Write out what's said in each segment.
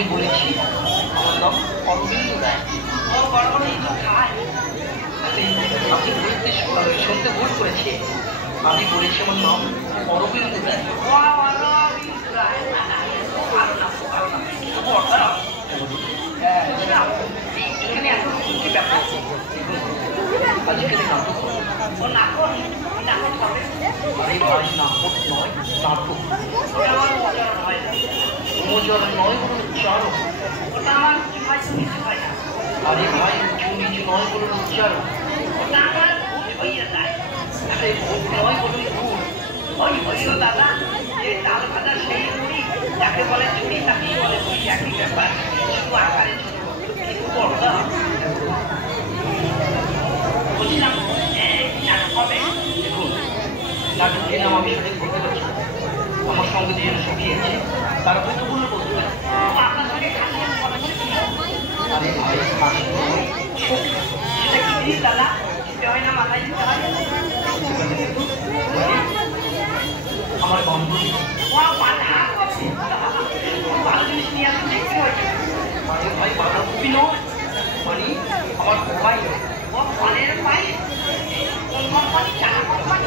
আমি বলেছি আমার নাম অরবিন্দ রায়। আপনি বলতে শুনতে ভুল করেছে। আমি বলেছি আমার নাম অরবিন্দ রায়। এখানে এত কি ব্যাপার? আজকে নাটক আরে ভাই, নাটক নয়, নাটক। মোজর নয়, উচ্চারণ। আরে ভাই, উঁচু নিচু নয়, বলুন উচ্চারণ। আরে ভুল নয়, বলুন ভুল। ওই হইল দাদা, যে ডাল ভাজা সেই মুড়ি, যাকে বলে চুরি তাকেই বলে মুড়ি, একই ব্যাপার, শুধু আকারে ছোট কিন্তু বড়দা। বলছিলাম হবে দেখুন, নাটকের নাম আমি সঠিক বলতে পারছি। আমার সঙ্গে দুজন সখী আছে, তারা হয়তো বললে বলতে পারে আপনার সঙ্গে আরে ভাই, হাসি নয়, সখী। সেটা কি জিনিস দাদা? দিতে হয় না, মাথায় দিতে হয়। আমার বান্ধবী ভালো জিনিস নিয়ে আসতে দেখতে হয়েছে। আরে ভাই, বাঁধাকপি নয়, মানে আমার ভাই ফলের পাই। কোন কোম্পানি? চানা কোম্পানি।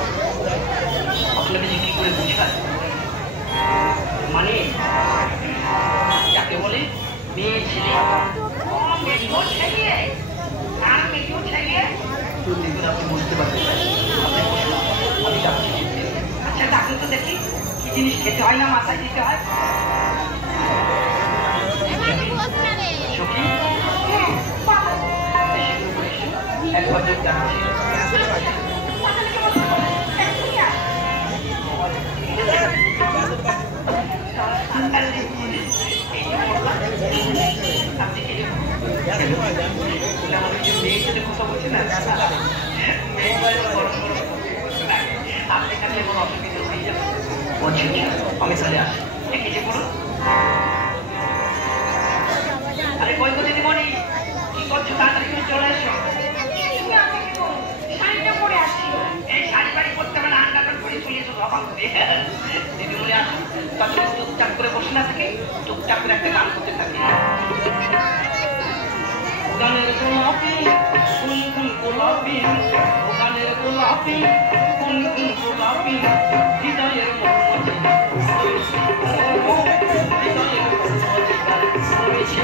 আপনাকে যে কি করে বুঝায়, মানে যাকে বলে মেয়ে ছেলে। মেয়েও ছেলে আর মেয়েও ছেলে, দেখুন আপনি বুঝতে পারবেন। আমি যাচ্ছি। আচ্ছা ডাকুন তো দেখি, কি জিনিস খেতে হয় না মাথায় দিতে হয়? সখী, একবার যোগ যাচ্ছি। মেয়ে ছেলে কথা বলছি না, আপনি খালি এখন অসুবিধা হয়ে যাবে। বলছি আমি তাহলে আসি, লিখেছি বলুন। আরে কই কোথায় দিবনি, কি করছো? তাড়াতাড়ি করে চলে এসো। শাড়িটা পরে আসছি। এই শাড়ি বাড়ি পরতে হবে না, আন্ডারপ্যান্ট পরে চলে এসো সবাই। দিদিমণি আসুন, তাহলে টুকটাক করে বসে না থাকে, টুকটাক করে একটা গান করতে থাকে। গানের গোলাপি কোন কোন গোলাপি, গানের গোলাপি কোন কোন গোলাপি, হৃদয়ের মধ্যে হৃদয়ের মধ্যে রয়েছে।